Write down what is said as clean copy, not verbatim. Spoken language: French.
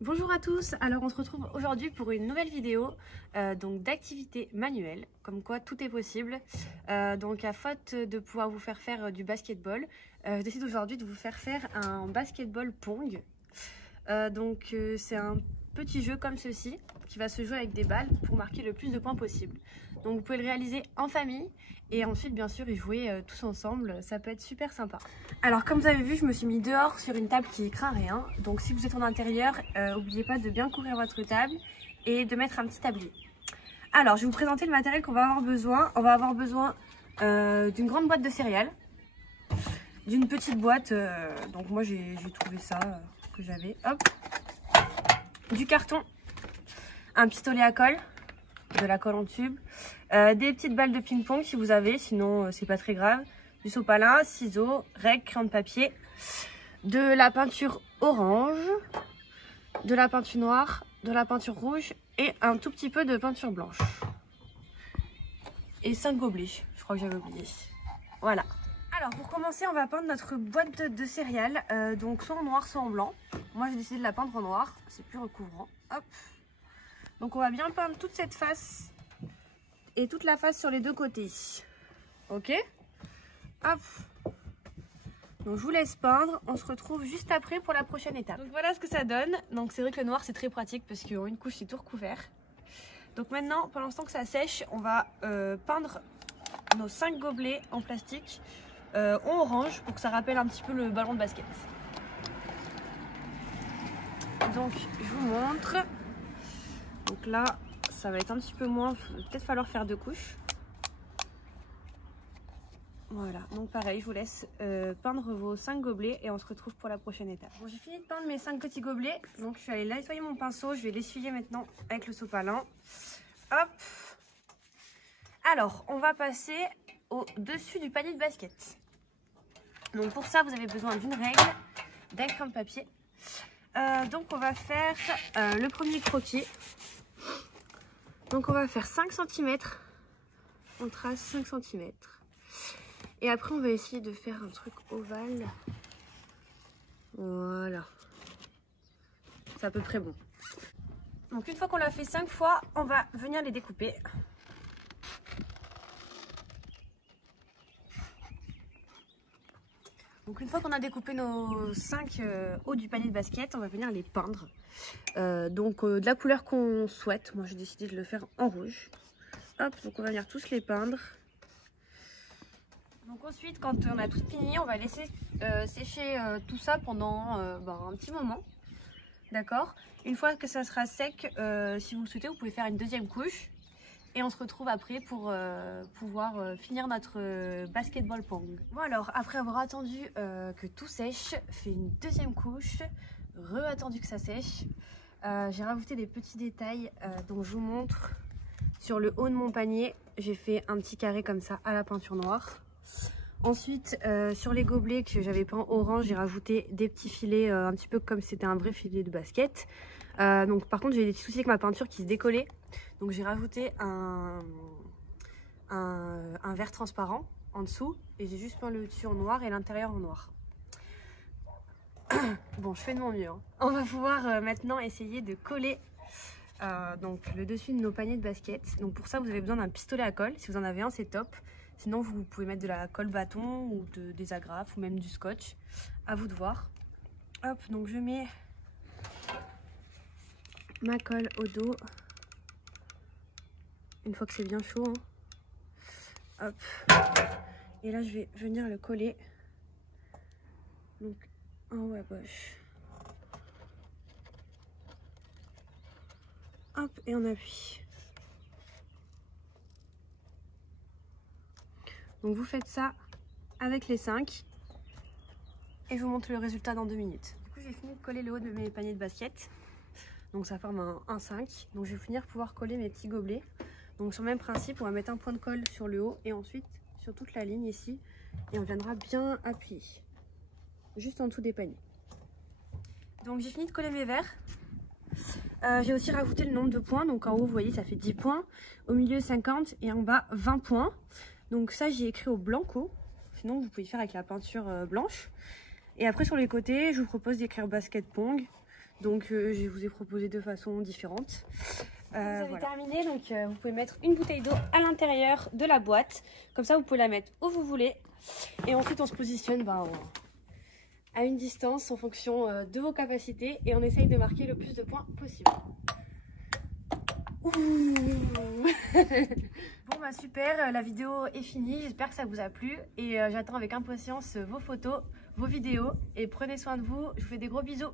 Bonjour à tous, alors on se retrouve aujourd'hui pour une nouvelle vidéo donc d'activité manuelle, comme quoi tout est possible. Donc à faute de pouvoir vous faire faire du basketball, je décide aujourd'hui de vous faire faire un basketball Pong. C'est un petit jeu comme ceci qui va se jouer avec des balles pour marquer le plus de points possible. Donc vous pouvez le réaliser en famille et ensuite bien sûr y jouer tous ensemble, ça peut être super sympa. Alors comme vous avez vu, je me suis mis dehors sur une table qui craint rien. Donc si vous êtes en intérieur, n'oubliez pas de bien couvrir votre table et de mettre un petit tablier. Alors je vais vous présenter le matériel qu'on va avoir besoin. On va avoir besoin d'une grande boîte de céréales, d'une petite boîte, donc moi j'ai trouvé ça que j'avais, hop, du carton, un pistolet à colle, de la colle en tube, des petites balles de ping-pong si vous avez, sinon c'est pas très grave, du sopalin, ciseaux, règles, crayon de papier, de la peinture orange, de la peinture noire, de la peinture rouge et un tout petit peu de peinture blanche. Et 5 gobelets, je crois que j'avais oublié. Voilà. Alors pour commencer, on va peindre notre boîte de céréales, donc soit en noir soit en blanc. Moi j'ai décidé de la peindre en noir, c'est plus recouvrant. Hop. Donc on va bien peindre toute cette face et toute la face sur les deux côtés. Ok. Hop. Donc je vous laisse peindre, on se retrouve juste après pour la prochaine étape. Donc voilà ce que ça donne. Donc c'est vrai que le noir c'est très pratique parce qu'en une couche c'est tout recouvert. Donc maintenant, pendant ce temps que ça sèche, on va peindre nos 5 gobelets en plastique en orange pour que ça rappelle un petit peu le ballon de basket. Donc je vous montre. Donc là ça va être un petit peu moins, peut-être falloir faire 2 couches. Voilà, donc pareil, je vous laisse peindre vos 5 gobelets et on se retrouve pour la prochaine étape. Bon, j'ai fini de peindre mes 5 petits gobelets, donc je suis allée nettoyer mon pinceau, je vais l'essuyer maintenant avec le sopalin. Hop. Alors, on va passer au-dessus du panier de basket. Donc pour ça, vous avez besoin d'une règle, d'un crayon de papier. Donc on va faire le premier croquis. Donc on va faire 5 cm. On trace 5 cm. Et après on va essayer de faire un truc ovale. Voilà. C'est à peu près bon. Donc une fois qu'on l'a fait 5 fois, on va venir les découper. Donc une fois qu'on a découpé nos 5 hauts du panier de basket, on va venir les peindre. De la couleur qu'on souhaite. Moi j'ai décidé de le faire en rouge. Hop, donc on va venir tous les peindre. Donc ensuite, quand on a tout fini, on va laisser sécher tout ça pendant un petit moment. D'accord. Une fois que ça sera sec, si vous le souhaitez, vous pouvez faire une deuxième couche. Et on se retrouve après pour pouvoir finir notre basketball Pong. Bon alors, après avoir attendu que tout sèche, fait une deuxième couche, re-attendu que ça sèche. J'ai rajouté des petits détails dont je vous montre. Sur le haut de mon panier, j'ai fait un petit carré comme ça à la peinture noire. Ensuite, sur les gobelets que j'avais peint orange, j'ai rajouté des petits filets, un petit peu comme c'était un vrai filet de basket. Donc par contre, j'ai des petits soucis avec ma peinture qui se décollait. Donc j'ai rajouté un verre transparent en dessous. Et j'ai juste peint le dessus en noir et l'intérieur en noir. Bon, je fais de mon mieux. Hein. On va pouvoir maintenant essayer de coller le dessus de nos paniers de basket. Donc pour ça, vous avez besoin d'un pistolet à colle. Si vous en avez un, c'est top. Sinon, vous pouvez mettre de la colle bâton ou des agrafes ou même du scotch. À vous de voir. Hop, donc je mets ma colle au dos. Une fois que c'est bien chaud. Hein. Hop. Et là, je vais venir le coller. Donc, en haut à gauche. Hop, et on appuie. Donc vous faites ça avec les 5 et je vous montre le résultat dans 2 minutes. Du coup j'ai fini de coller le haut de mes paniers de basket. Donc ça forme un 5. Donc je vais finir pouvoir coller mes petits gobelets. Donc sur le même principe, on va mettre un point de colle sur le haut et ensuite sur toute la ligne ici. Et on viendra bien appuyer. Juste en dessous des paniers. Donc j'ai fini de coller mes verres. J'ai aussi rajouté le nombre de points. Donc en haut vous voyez ça fait 10 points. Au milieu 50 et en bas 20 points. Donc ça j'ai écrit au blanco, sinon vous pouvez faire avec la peinture blanche. Et après sur les côtés, je vous propose d'écrire basket Pong. Donc je vous ai proposé deux façons différentes. Vous avez terminé, donc vous pouvez mettre une bouteille d'eau à l'intérieur de la boîte. Comme ça, vous pouvez la mettre où vous voulez. Et ensuite, on se positionne à une distance en fonction de vos capacités. Et on essaye de marquer le plus de points possible. Bon bah super, la vidéo est finie, j'espère que ça vous a plu. Et j'attends avec impatience vos photos, vos vidéos. Et prenez soin de vous, je vous fais des gros bisous.